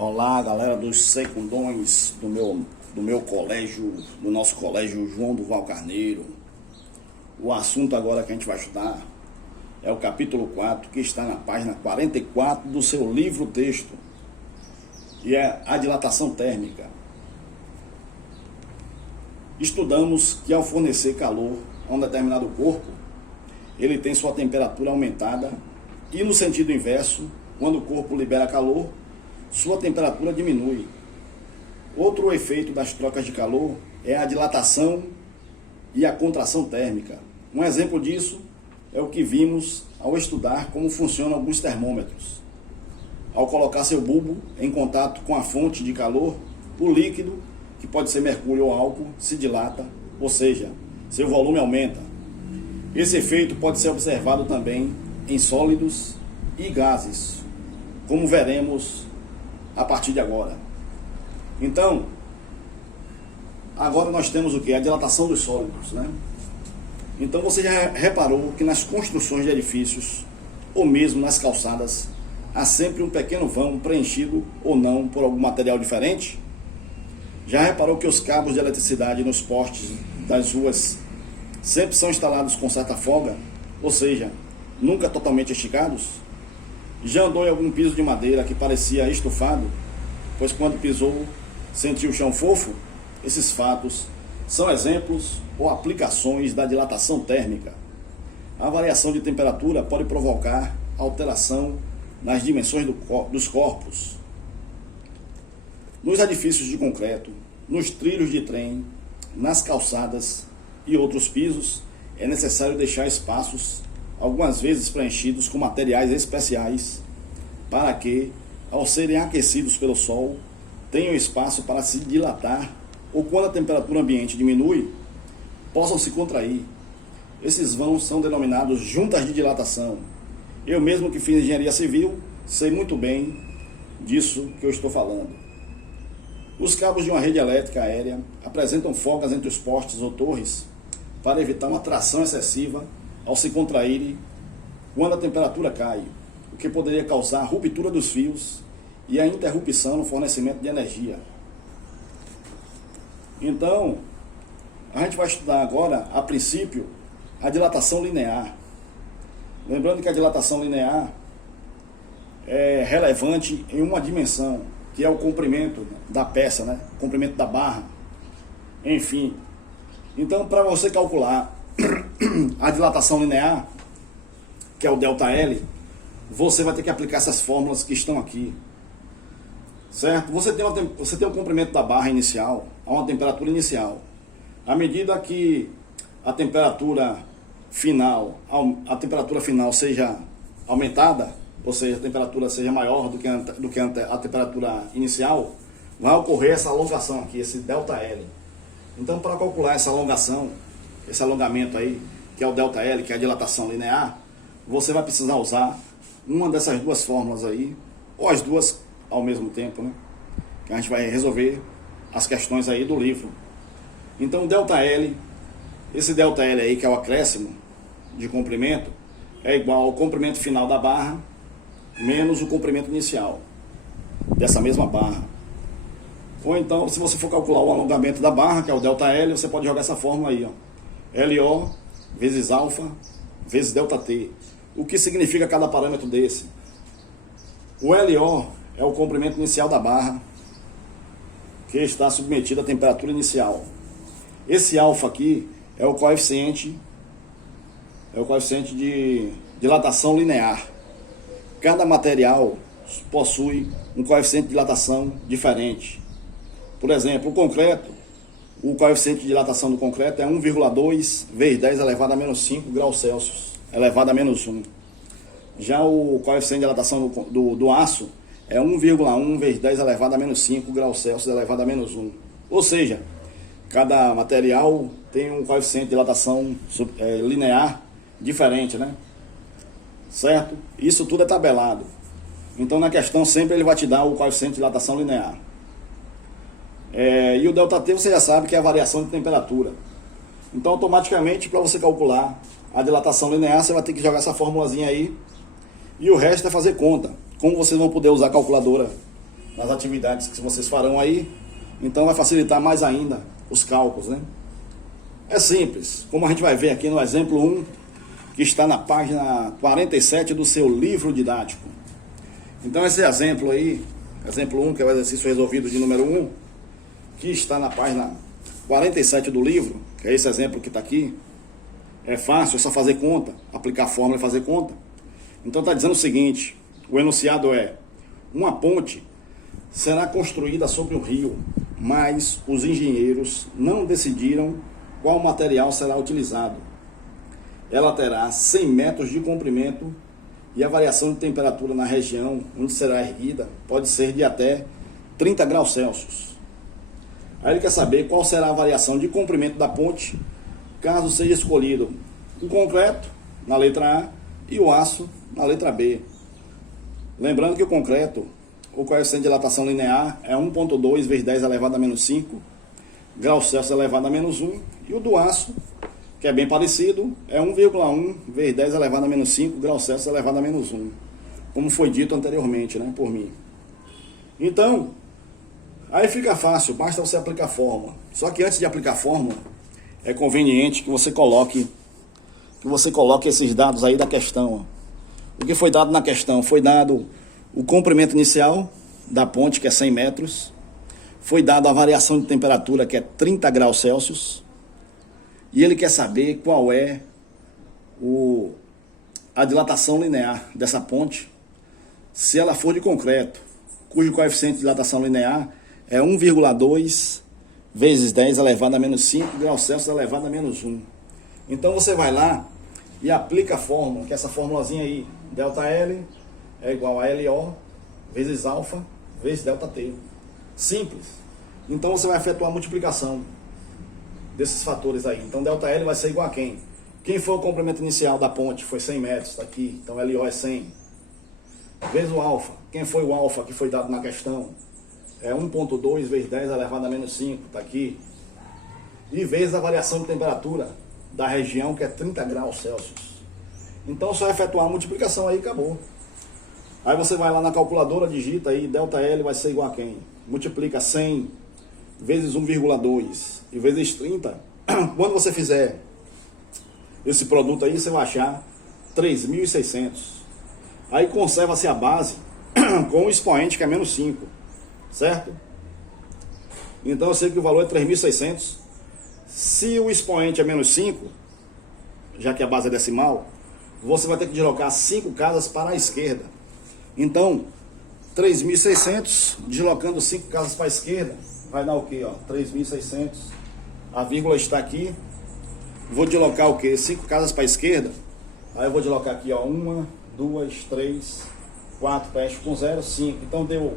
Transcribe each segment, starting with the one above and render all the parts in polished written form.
Olá, galera dos secundões do meu colégio, do nosso colégio João Duval Carneiro. O assunto agora que a gente vai estudar é o capítulo 4, que está na página 44 do seu livro-texto, que é a dilatação térmica. Estudamos que ao fornecer calor a um determinado corpo, ele tem sua temperatura aumentada e no sentido inverso, quando o corpo libera calor, sua temperatura diminui. Outro efeito das trocas de calor é a dilatação e a contração térmica. Um exemplo disso é o que vimos ao estudar como funcionam alguns termômetros. Ao colocar seu bulbo em contato com a fonte de calor, o líquido, que pode ser mercúrio ou álcool, se dilata, ou seja, seu volume aumenta. Esse efeito pode ser observado também em sólidos e gases, como veremos a partir de agora. Então, agora nós temos o que? A dilatação dos sólidos, né? Então você já reparou que nas construções de edifícios, ou mesmo nas calçadas, há sempre um pequeno vão preenchido ou não por algum material diferente? Já reparou que os cabos de eletricidade nos postes das ruas sempre são instalados com certa folga, ou seja, nunca totalmente esticados? Já andou em algum piso de madeira que parecia estufado, pois quando pisou sentiu o chão fofo? Esses fatos são exemplos ou aplicações da dilatação térmica. A variação de temperatura pode provocar alteração nas dimensões dos corpos. Nos edifícios de concreto, nos trilhos de trem, nas calçadas e outros pisos, é necessário deixar espaços algumas vezes preenchidos com materiais especiais, para que, ao serem aquecidos pelo sol, tenham espaço para se dilatar, ou quando a temperatura ambiente diminui, possam se contrair. Esses vãos são denominados juntas de dilatação. Eu mesmo que fiz engenharia civil, sei muito bem disso que eu estou falando. Os cabos de uma rede elétrica aérea apresentam folgas entre os postes ou torres para evitar uma tração excessiva ao se contraírem quando a temperatura cai, o que poderia causar a ruptura dos fios e a interrupção no fornecimento de energia. Então, a gente vai estudar agora, a princípio, a dilatação linear. Lembrando que a dilatação linear é relevante em uma dimensão, que é o comprimento da peça, né? O comprimento da barra. Enfim, então para você calcular a dilatação linear, que é o ΔL, você vai ter que aplicar essas fórmulas que estão aqui, certo? Você tem o comprimento da barra inicial a uma temperatura inicial. À medida que a temperatura final seja aumentada, ou seja, a temperatura seja maior do que a temperatura inicial, vai ocorrer essa alongação aqui, esse ΔL. Então, para calcular essa alongação, esse alongamento aí, que é o ΔL, que é a dilatação linear, você vai precisar usar uma dessas duas fórmulas aí, ou as duas ao mesmo tempo, né? Que a gente vai resolver as questões aí do livro. Então, ΔL, esse ΔL aí, que é o acréscimo de comprimento, é igual ao comprimento final da barra menos o comprimento inicial dessa mesma barra. Ou então, se você for calcular o alongamento da barra, que é o ΔL, você pode jogar essa fórmula aí, ó. LO vezes alfa vezes ΔT. O que significa cada parâmetro desse? O LO é o comprimento inicial da barra, que está submetido à temperatura inicial. Esse alfa aqui é o coeficiente de dilatação linear. Cada material possui um coeficiente de dilatação diferente. Por exemplo, o concreto, o coeficiente de dilatação do concreto é 1,2 vezes 10 elevado a menos 5 graus Celsius, elevado a menos 1. Já o coeficiente de dilatação do aço é 1,1 vezes 10 elevado a menos 5 graus Celsius, elevado a menos 1. Ou seja, cada material tem um coeficiente de dilatação linear diferente, né? Certo? Isso tudo é tabelado. Então, na questão, sempre ele vai te dar o coeficiente de dilatação linear. E o ΔT você já sabe que é a variação de temperatura. Então, automaticamente, para você calcular a dilatação linear, você vai ter que jogar essa formulazinha aí. E o resto é fazer conta. Como vocês vão poder usar a calculadora nas atividades que vocês farão aí. Então vai facilitar mais ainda os cálculos, né? É simples, como a gente vai ver aqui no exemplo 1, que está na página 47 do seu livro didático. Então esse exemplo aí, exemplo 1, que é o exercício resolvido de número 1, que está na página 47 do livro, que é esse exemplo que está aqui, é fácil, é só fazer conta, aplicar a fórmula e fazer conta. Então está dizendo o seguinte, o enunciado é: uma ponte será construída sobre o rio, mas os engenheiros não decidiram qual material será utilizado. Ela terá 100 metros de comprimento e a variação de temperatura na região onde será erguida pode ser de até 30 graus Celsius. Aí ele quer saber qual será a variação de comprimento da ponte, caso seja escolhido o concreto na letra A e o aço na letra B. Lembrando que o concreto, o coeficiente de dilatação linear é 1,2 vezes 10 elevado a menos 5 graus Celsius elevado a menos 1, e o do aço, que é bem parecido, é 1,1 vezes 10 elevado a menos 5 graus Celsius elevado a menos 1, como foi dito anteriormente, né, por mim. Então, aí fica fácil, basta você aplicar a fórmula. Só que antes de aplicar a fórmula, é conveniente que você coloque esses dados aí da questão. O que foi dado na questão? Foi dado o comprimento inicial da ponte, que é 100 metros. Foi dada a variação de temperatura, que é 30 graus Celsius. E ele quer saber qual é a dilatação linear dessa ponte, se ela for de concreto, cujo coeficiente de dilatação linear é 1,2 vezes 10 elevado a menos 5 graus Celsius elevado a menos 1. Então você vai lá e aplica a fórmula, que é essa formulazinha aí, ΔL é igual a LO vezes alfa vezes ΔT. Simples. Então você vai efetuar a multiplicação desses fatores aí. Então ΔL vai ser igual a quem? Quem foi o comprimento inicial da ponte? Foi 100 metros, está aqui. Então LO é 100. Vezes o alfa. Quem foi o alfa que foi dado na questão? É 1,2 vezes 10 elevado a menos 5, está aqui. E vezes a variação de temperatura da região, que é 30 graus Celsius. Então só efetuar a multiplicação aí e acabou. Aí você vai lá na calculadora, digita aí, ΔL vai ser igual a quem? Multiplica 100 vezes 1,2 e vezes 30. Quando você fizer esse produto aí, você vai achar 3.600. Aí conserva-se a base com o expoente, que é menos 5. Certo? Então eu sei que o valor é 3.600. Se o expoente é menos 5, já que a base é decimal, você vai ter que deslocar 5 casas para a esquerda. Então, 3.600, deslocando 5 casas para a esquerda, vai dar o quê? 3.600, a vírgula está aqui. Vou deslocar o quê? 5 casas para a esquerda. Aí eu vou deslocar aqui, 1, 2, 3, 4, fecho com 0, 5. Então deu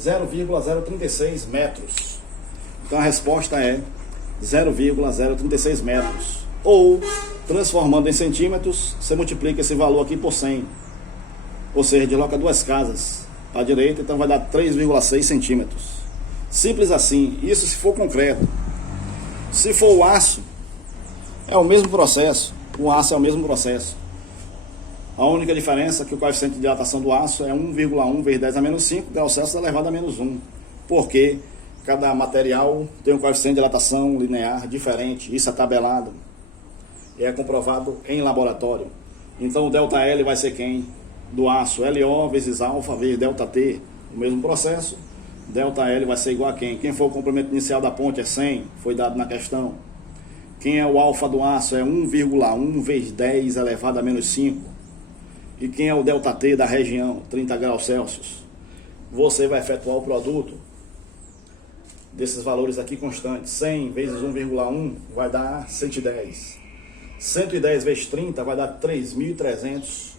0,036 metros. Então a resposta é 0,036 metros. Ou, transformando em centímetros, você multiplica esse valor aqui por 100. Ou seja, desloca 2 casas para a direita, então vai dar 3,6 centímetros. Simples assim. Isso se for concreto. Se for o aço, é o mesmo processo. O aço é o mesmo processo. A única diferença é que o coeficiente de dilatação do aço é 1,1 vezes 10 a menos 5 graus Celsius elevado a menos 1. Porque cada material tem um coeficiente de dilatação linear diferente. Isso é tabelado. E é comprovado em laboratório. Então o ΔL vai ser quem? Do aço, LO vezes alfa vezes ΔT. O mesmo processo. ΔL vai ser igual a quem? Quem foi o comprimento inicial da ponte? É 100. Foi dado na questão. Quem é o alfa do aço? É 1,1 vezes 10 elevado a menos 5. E quem é o ΔT da região? 30 graus Celsius. Você vai efetuar o produto desses valores aqui constantes. 100 vezes 1,1 vai dar 110. 110 vezes 30 vai dar 3.300.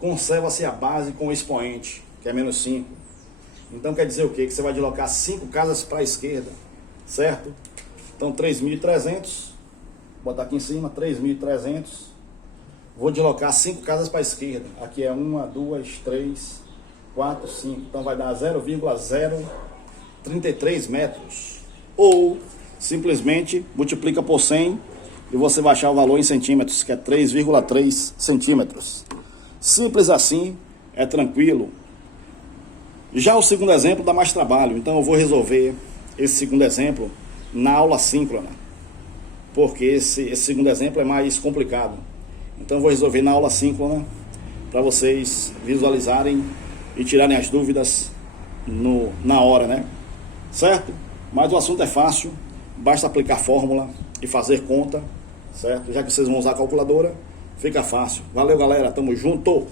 Conserva-se a base com o expoente, que é menos 5. Então quer dizer o quê? Que você vai deslocar 5 casas para a esquerda, certo? Então 3.300, vou botar aqui em cima, 3.300. Vou deslocar 5 casas para a esquerda. Aqui é 1, 2, 3, 4, 5. Então vai dar 0,033 metros. Ou simplesmente multiplica por 100 e você vai achar o valor em centímetros, que é 3,3 centímetros. Simples assim, é tranquilo. Já o segundo exemplo dá mais trabalho, então eu vou resolver esse segundo exemplo na aula síncrona, porque esse segundo exemplo é mais complicado. Então eu vou resolver na aula síncrona para vocês visualizarem e tirarem as dúvidas na hora, né? Certo? Mas o assunto é fácil, basta aplicar fórmula e fazer conta, certo? Já que vocês vão usar a calculadora, fica fácil. Valeu, galera, tamo junto!